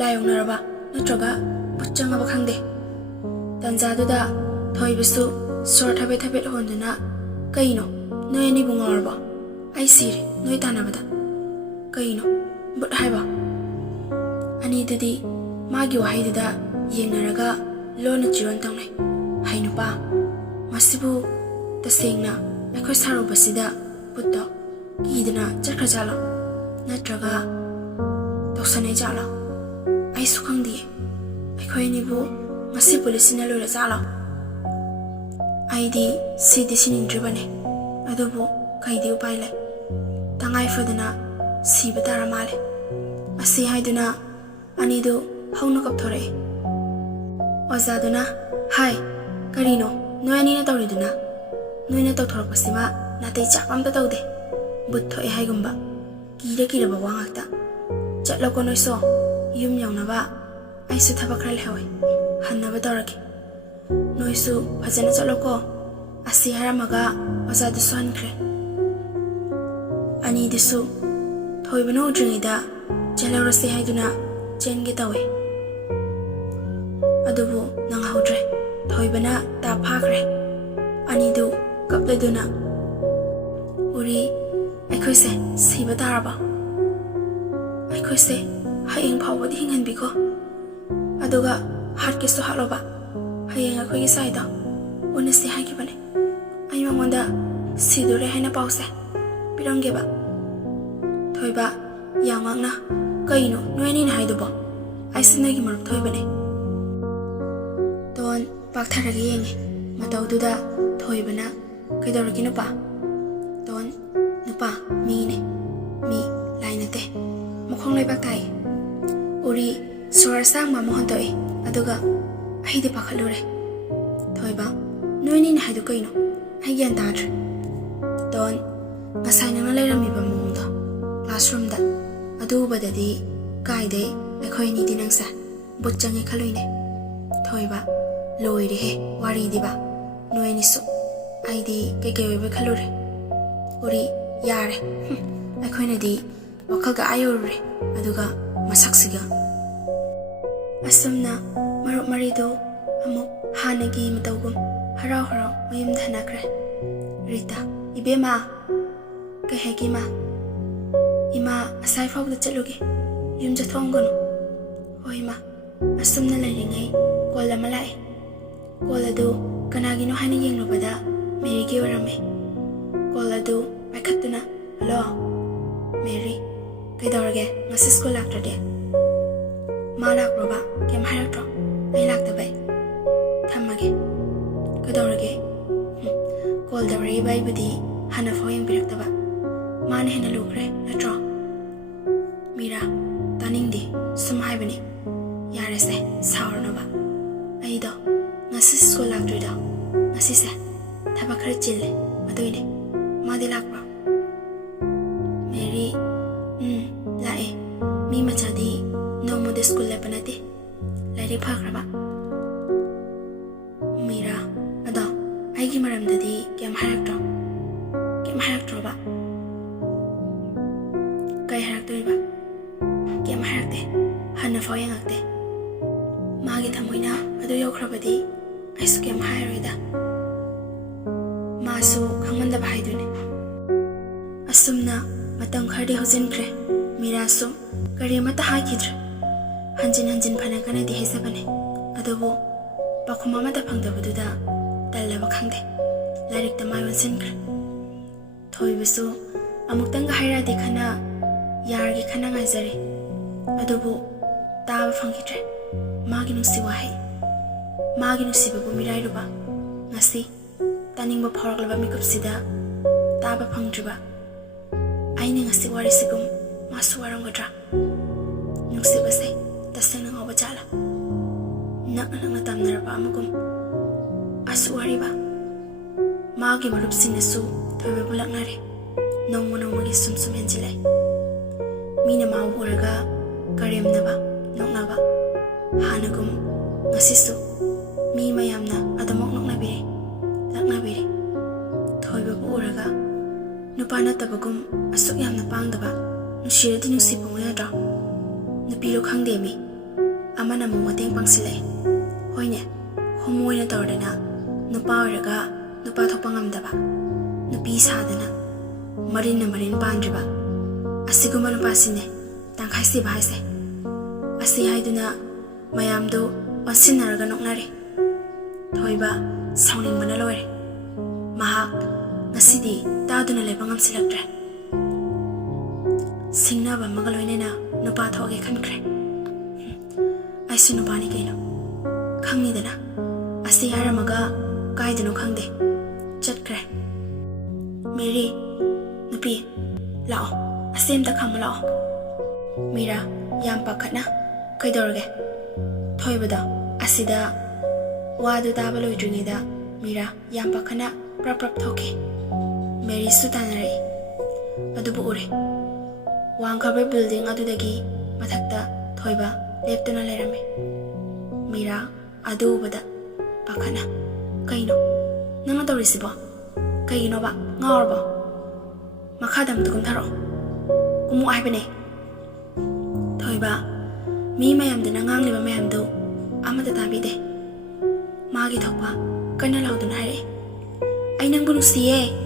layong naraba natroga puchanga ba khangde tanjaduda thoibisu sor thabet honduna kaino noi ani bungorba ai sire noi tanabada kaino but haiba ani dudi magi wahaiduda yengnaraga lona chiron tangnai hainupa masibu tasengna akhoi sarobasida putta kidna chakra jalo natraga toksane jalo ai sukhangdi akhoi ni bu masi police na lora jalo ai di sidi sinin dribane adubu kaidi upai le tangai fadana sibadara male asi haiduna ani do haunu kap thore ozaduna hai karino noani na tawriduna noina tawthorapasima natei chapam ta tawde ꯕꯨꯠ ꯊꯣꯛꯑꯦ ꯍꯥꯏꯒꯨꯝꯕ ꯀꯤꯔꯕ ꯋꯥ ꯉꯥꯛꯇ ꯆꯠꯂꯣꯀꯣ ꯅꯣꯏꯁꯨ ꯌꯨꯝ ꯌꯧꯅꯕ ꯑꯩꯁꯨ ꯊꯕꯛ ꯈꯔ ꯂꯩꯍꯧꯏ ꯍꯟꯅꯕ ꯇꯧꯔꯒꯦ ꯅꯣꯏꯁꯨ ꯐꯖꯅ ꯆꯠꯂꯣꯀꯣ ꯑꯁꯤ ꯍꯥꯏꯔꯝꯃꯒ ꯑꯣꯖꯥꯗꯨꯁꯨ ꯍꯟꯈ꯭ꯔꯦ ꯑꯅꯤꯗꯨꯁꯨ ꯊꯣꯏꯕꯅ ꯎꯗ꯭ꯔꯤꯉꯩꯗ ꯆꯦꯜꯍꯧꯔꯁꯤ ꯍꯥꯏꯗꯨꯅ ꯆꯦꯟꯒꯦ ꯇꯧꯏ ꯑꯗꯨꯕꯨ ꯅꯪꯍꯧꯗ꯭ꯔꯦ ꯊꯣꯏꯕꯅ ꯇꯥꯞ ꯐꯥꯈ꯭ꯔꯦ ꯑꯅꯤꯗꯨ ꯀꯞꯂꯗꯨꯅ ꯎꯔꯤ ꯑꯩꯈꯣꯏꯁꯦ ꯁꯤꯕ ꯇꯥꯔꯕ ꯑꯩꯈꯣꯏꯁꯦ ꯍꯌꯦꯡ ꯐꯥꯎꯕꯗꯤ ꯍꯤꯡꯍꯟꯕꯤꯈꯣ ꯑꯗꯨꯒ ꯍꯥꯠꯀꯦꯁꯨ ꯍꯥꯠꯂꯣꯕ ꯍꯌꯦꯡ ꯑꯩꯈꯣꯏꯒꯤ ꯁꯥꯏꯗ ꯎꯅꯁꯤ ꯍꯥꯏꯈꯤꯕꯅꯦ ꯑꯩ ꯃꯉꯣꯟꯗ ꯁꯤꯗꯣꯔꯦ ꯍꯥꯏꯅ ꯄꯥꯎꯁꯦ ꯄꯤꯔꯝꯒꯦꯕ ꯊꯣꯏꯕ ꯌꯥꯝ ꯉꯥꯛꯅ ꯀꯩꯅꯣ ꯅꯣꯏ ꯑꯅꯤꯅ ꯍꯥꯏꯗꯨꯕꯣ ꯑꯩꯁꯦ ꯅꯣꯏꯒꯤ ꯃꯔꯨꯞ ꯊꯣꯏꯕꯅꯦ ꯇꯣꯟ ꯄꯥꯛꯊꯔꯒ ꯌꯦꯡꯉꯤ ꯃꯇꯧꯗꯨꯗ ꯊꯣꯏꯕꯅ ꯀꯩꯗꯧꯔꯒꯦ ꯅꯨꯄꯥ ꯇꯣꯟ ꯅꯨꯄꯥ ꯃꯤꯅꯦ ꯃꯤ ꯂꯥꯏ ꯅꯠꯇꯦ ꯃꯈꯣꯡ ꯂꯩꯕꯥꯛ ꯇꯥꯏꯌꯦ ꯎꯔꯤ ꯁꯣꯔ ꯑꯁꯥꯡꯕ ꯑꯃ ꯍꯣꯟꯇꯣꯛꯏ ꯑꯗꯨꯒ ꯑꯩꯗꯤ ꯄꯥꯈꯠꯂꯨꯔꯦ ꯊꯣꯏꯕ ꯅꯣꯏ ꯑꯅꯤꯅ ꯍꯥꯏꯗꯨ ꯀꯩꯅꯣ ꯑꯩ ꯒ꯭ꯌꯥꯟ ꯇꯥꯗ꯭ꯔꯦ ꯇꯣꯟ ꯉꯁꯥꯏ ꯅꯪꯅ ꯂꯩꯔꯝꯃꯤꯕ ꯃꯑꯣꯡꯗꯣ ꯀ꯭ꯂꯥꯁꯔꯨꯝꯗ ꯑꯗꯨ ꯎꯕꯗꯗꯤ ꯀꯥꯏꯗꯩ ꯑꯩꯈꯣꯏ ꯑꯅꯤꯗꯤ ꯅꯪꯁꯦ ꯕꯨꯠ ꯆꯪꯉꯦ ꯈꯜꯂꯨꯏꯅꯦ ꯊꯣꯏꯕ ꯂꯣꯏꯔꯦꯍꯦ ꯋꯥꯔꯤꯗꯤꯕ ꯅꯣꯏ ꯑꯅꯤꯁꯨ ꯑꯩꯗꯤ ꯀꯩꯀꯩ ꯑꯣꯏꯕ ꯈꯜꯂꯨꯔꯦ ꯎꯔꯤ ꯌꯥꯔꯦ ꯑꯩꯈꯣꯏꯅꯗꯤ ꯋꯥꯈꯜꯒ ꯑꯥ ꯌꯧꯔꯨꯔꯦ ꯑꯗꯨꯒ ꯃꯁꯛꯁꯤꯒ ꯑꯁꯨꯝꯅ ꯃꯔꯨꯞ ꯃꯔꯤꯗꯨ ꯑꯃꯨꯛ ꯍꯥꯟꯅꯒꯤ ꯃꯇꯧꯒꯨꯝ ꯍꯔꯥꯎ ꯍꯔꯥꯎ ꯃꯌꯨꯝꯗ ꯍꯟꯅꯈ꯭ꯔꯦ ꯔꯤꯇꯥ ꯏꯕꯦꯝꯃ ꯀꯩ ꯍꯥꯏꯒꯦ ꯏꯃꯥ ꯑꯁꯥꯏ ꯐꯥꯎꯕꯗ ꯆꯠꯂꯨꯒꯦ ꯌꯨꯝ ꯆꯠꯊꯣꯛꯑꯝꯒꯅꯨ ꯍꯣꯏ ꯏꯃꯥ ꯑꯁꯨꯝꯅ ꯂꯩꯔꯤꯉꯩ ꯀꯣꯜ ꯑꯃ ꯂꯥꯛꯑꯦ ꯀꯣꯜ ꯑꯗꯨ ꯀꯅꯥꯒꯤꯅꯣ ꯍꯥꯏꯅ ꯌꯦꯡꯂꯨꯕꯗ ꯃꯦꯔꯤꯒꯤ ꯑꯣꯏꯔꯝꯃꯦ ꯀꯣꯜ ꯑꯗꯨ ꯄꯥꯏꯈꯠꯇꯨꯅ ꯍꯜꯂꯣ ꯃꯦꯔꯤ ꯀꯩꯗꯧꯔꯒꯦ ꯉꯁꯤ ꯁ꯭ꯀꯨꯜ ꯂꯥꯛꯇ꯭ꯔꯗꯤ ꯃꯥ ꯂꯥꯛꯄ꯭ꯔꯣꯕ ꯀꯩꯝ ꯍꯥꯏꯔꯛꯇ꯭ꯔꯣ ꯑꯩ ꯂꯥꯛꯇꯕꯩ ꯊꯝꯃꯒꯦ ꯀꯩꯗꯧꯔꯒꯦ ꯀꯣꯜ ꯇꯧꯔꯛꯏꯕ ꯑꯩꯕꯨꯗꯤ ꯍꯥꯟꯅ ꯐꯥꯎ ꯌꯦꯡꯕꯤꯔꯛꯇꯕ ꯃꯥꯅ ꯍꯦꯟꯅ ꯂꯨꯈ꯭ꯔꯦ ꯅꯠꯇ꯭ꯔꯣ ꯃꯤꯔꯥ ꯇꯥꯅꯤꯡꯗꯦ ꯁꯨꯝ ꯍꯥꯏꯕꯅꯤ ꯌꯥꯔꯦꯁꯦ ꯁꯥꯎꯔꯅꯨꯕ ꯑꯩꯗꯣ ꯉꯁꯤ ꯁ꯭ꯀꯨꯜ ꯂꯥꯛꯇ꯭ꯔꯤꯗꯣ ꯉꯁꯤꯁꯦ ꯊꯕꯛ ꯈꯔ ꯆꯤꯜꯂꯦ ꯑꯗꯨꯏꯅꯦ ꯃꯥꯗꯤ ꯂꯥꯛꯄ꯭ꯔꯣ ꯃꯦꯔꯤ ꯂꯥꯛꯑꯦ ꯃꯤ ꯃꯆꯥꯗꯤ ꯅꯣꯡꯃꯗ ꯁ꯭ꯀꯨꯜ ꯂꯦꯞꯄ ꯅꯠꯇꯦ ꯂꯥꯏꯔꯤꯛ ꯐꯈ꯭ꯔꯕ ꯃꯤꯔꯥ ꯑꯗꯣ ꯑꯩꯒꯤ ꯃꯔꯝꯗꯗꯤ ꯀꯩꯝ ꯍꯥꯏꯔꯛꯇ꯭ꯔꯣꯕ ꯀꯩ ꯍꯥꯏꯔꯛꯇꯣꯏꯕ ꯀꯩꯝ ꯍꯥꯏꯔꯛꯇꯦ ꯍꯟꯅ ꯐꯥꯎ ꯌꯦꯡꯉꯛꯇꯦ ꯃꯥꯒꯤ ꯊꯃꯣꯏꯅ ꯑꯗꯨ ꯌꯧꯈ꯭ꯔꯕꯗꯤ ꯑꯩꯁꯨ ꯀꯩꯝ ꯍꯥꯏꯔꯣꯏꯗ ꯃꯥꯁꯨ ꯈꯪꯃꯟꯗꯕ ꯍꯥꯏꯗꯨꯅꯤ ꯑꯁꯨꯝꯅ ꯃꯇꯝ ꯈꯔꯗꯤ ꯍꯧꯖꯤꯟꯈ꯭ꯔꯦ ꯃꯤꯔꯥꯁꯨ ꯀꯔꯤ ꯑꯃꯠꯇ ꯍꯥꯏꯈꯤꯗ꯭ꯔꯦ ꯍꯟꯖꯤꯟ ꯍꯟꯖꯤꯟ ꯐꯅ ꯀꯟꯅꯗꯤ ꯍꯥꯏꯖꯕꯅꯦ ꯑꯗꯨꯕꯨ ꯄꯥꯎꯈꯨꯝ ꯑꯃꯠꯇ ꯐꯪꯗꯕꯗꯨꯗ ꯇꯜꯂꯕ ꯈꯪꯗꯦ ꯂꯥꯏꯔꯤꯛꯇ ꯃꯥꯏ ꯑꯣꯟꯁꯤꯟꯈ꯭ꯔꯦ ꯊꯣꯏꯕꯁꯨ ꯑꯃꯨꯛꯇꯪꯒ ꯍꯥꯏꯔꯛꯑꯗꯤ ꯈꯟꯅ ꯌꯥꯔꯒꯦ ꯈꯟꯅ ꯉꯥꯏꯖꯔꯦ ꯑꯗꯨꯕꯨ ꯇꯥꯕ ꯐꯪꯈꯤꯗ꯭ꯔꯦ ꯃꯥꯒꯤ ꯅꯨꯡꯁꯤ ꯋꯥꯍꯩ ꯃꯥꯒꯤ ꯅꯨꯡꯁꯤꯕꯕꯨ ꯃꯤꯔꯥꯏꯔꯨꯕ ꯉꯁꯤ ꯇꯥꯅꯤꯡꯕ ꯐꯥꯎꯔꯛꯂꯕ ꯃꯤꯀꯨꯞꯁꯤꯗ ꯇꯥꯕ ꯐꯪꯗ꯭ꯔꯤꯕ ꯑꯩꯅ ꯉꯁꯤ ꯋꯥꯔꯤꯁꯤꯒꯨꯝ ꯃꯥꯁꯨ ꯋꯥꯔꯝꯒꯗ꯭ꯔꯥ ꯅꯨꯡꯁꯤꯕꯁꯦ ꯇꯁꯦꯡꯅ ꯉꯥꯎꯕ ꯖꯥꯠꯂ ꯅꯛꯅ ꯅꯛꯅ ꯇꯝꯅꯔꯕ ꯑꯃꯒꯨꯝ ꯑꯁꯨ ꯋꯥꯔꯤꯕ ꯃꯥꯒꯤ ꯃꯔꯨꯞꯁꯤꯡꯅꯁꯨ ꯊꯣꯏꯕꯕꯨ ꯂꯛꯅꯔꯦ ꯅꯣꯡꯃ ꯅꯣꯡꯃꯒꯤ ꯁꯨꯝ ꯍꯦꯟꯖꯤꯜꯂꯛꯑꯦ ꯃꯤꯅ ꯃꯥꯕꯨ ꯎꯔꯒ ꯀꯔꯦꯝꯅꯕ ꯅꯣꯛꯅꯕ ꯍꯥꯟꯅꯒꯨꯝ ꯉꯁꯤꯁꯨ ꯃꯤ ꯃꯌꯥꯝꯅ ꯑꯗꯨꯃꯛ ꯅꯣꯛꯅꯕꯤꯔꯦ ꯂꯛꯅꯕꯤꯔꯦ ꯊꯣꯏꯕꯕꯨ ꯎꯔꯒ ꯅꯨꯄꯥ ꯅꯠꯇꯕꯒꯨꯝ ꯑꯁꯨꯛ ꯌꯥꯝꯅ ꯄꯥꯡꯗꯕ ꯅꯨꯡꯁꯤꯔꯗꯤ ꯅꯨꯡꯁꯤꯄꯣꯡ ꯌꯥꯗ꯭ꯔꯣ ꯅꯨꯄꯤꯔꯣ ꯈꯪꯗꯦ ꯃꯤ ꯑꯃꯅ ꯑꯃꯨꯛ ꯃꯇꯦꯡ ꯄꯥꯡꯁꯤꯜꯂꯛꯑꯦ ꯍꯣꯏꯅꯦ ꯍꯣꯃꯣ ꯑꯣꯏꯅ ꯇꯧꯔꯗꯅ ꯅꯨꯄꯥ ꯑꯣꯏꯔꯒ ꯅꯨꯄꯥ ꯊꯣꯛꯄ ꯉꯝꯗꯕ ꯅꯨꯄꯤ ꯁꯥꯗꯅ ꯃꯔꯤꯟꯅ ꯃꯔꯤꯟ ꯄꯥꯟꯗ꯭ꯔꯤꯕ ꯑꯁꯤꯒꯨꯝꯕ ꯅꯨꯄꯥꯁꯤꯅꯦ ꯇꯪꯈꯥꯏ ꯁꯤꯕ ꯍꯥꯏꯁꯦ ꯑꯁꯤ ꯍꯥꯏꯗꯨꯅ ꯃꯌꯥꯝꯗꯨ ꯑꯣꯟꯁꯤꯟꯅꯔꯒ ꯅꯣꯛꯅꯔꯦ ꯊꯣꯏꯕ ꯁꯥꯎꯅꯤꯡꯕꯅ ꯂꯣꯏꯔꯦ ꯃꯍꯥꯛ ꯉꯁꯤꯗꯤ ꯇꯥꯗꯨꯅ ꯂꯩꯕ ꯉꯝꯁꯤꯜꯂꯛꯇ꯭ꯔꯦ ꯁꯤꯡꯅꯕ ꯑꯃꯒ ꯂꯣꯏꯅꯅ ꯅꯨꯄꯥ ꯊꯣꯛꯑꯒꯦ ꯈꯟꯈ꯭ꯔꯦ ꯑꯩꯁꯨ ꯅꯨꯄꯥꯅꯤ ꯀꯩꯅꯣ ꯈꯪꯅꯤꯗꯅ ꯑꯁꯤ ꯍꯥꯏꯔꯝꯃꯒ ꯀꯥꯏꯗꯅꯣ ꯈꯪꯗꯦ ꯆꯠꯈ꯭ꯔꯦ ꯃꯦꯔꯤ ꯅꯨꯄꯤ ꯂꯥꯛꯑꯣ ꯑꯁꯤ ꯑꯝꯇ ꯈꯪꯕ ꯂꯥꯛꯑꯣ ꯃꯤꯔꯥ ꯌꯥꯝ ꯄꯥꯈꯠꯅ ꯀꯩꯗꯧꯔꯒꯦ ꯊꯣꯏꯕꯗꯣ ꯑꯁꯤꯗ ꯋꯥꯗꯨ ꯇꯥꯕ ꯃꯗꯨꯕꯨ ꯎꯔꯦ꯫ ꯋꯥꯡꯈ꯭ꯔꯕ ꯕꯤꯜꯗꯤꯡ ꯑꯗꯨꯗꯒꯤ ꯃꯊꯛꯇ ꯊꯣꯏꯕ ꯂꯦꯞꯇꯨꯅ ꯂꯩꯔꯝꯃꯤ꯫ ꯃꯤꯔꯥ ꯑꯗꯨ ꯎꯕꯗ ꯄꯥꯈꯠꯅ "ꯀꯩꯅꯣ ꯅꯪꯅ ꯇꯧꯔꯤꯁꯤꯕꯣ? ꯀꯩꯒꯤꯅꯣꯕ? ꯉꯥꯎꯔꯕꯣ? ꯃꯈꯥꯗ ꯑꯃꯨꯛꯇ ꯀꯨꯝꯊꯔꯛꯑꯣ, ꯀꯨꯝꯃꯨ ꯍꯥꯏꯕꯅꯦ." ꯊꯣꯏꯕ ꯃꯤ ꯃꯌꯥꯝꯗꯨꯅ ꯉꯥꯡꯂꯤꯕ ꯃꯌꯥꯝꯗꯨ ꯑꯃꯠꯇ ꯇꯥꯕꯤꯗꯦ꯫ ꯃꯥꯒꯤ ꯊꯣꯛꯄ ꯀꯟꯅ ꯂꯥꯎꯗꯨꯅ ꯍꯥꯏꯔꯛꯏ, "ꯑꯩ ꯅꯪꯕꯨ ꯅꯨꯡꯁꯤꯌꯦ,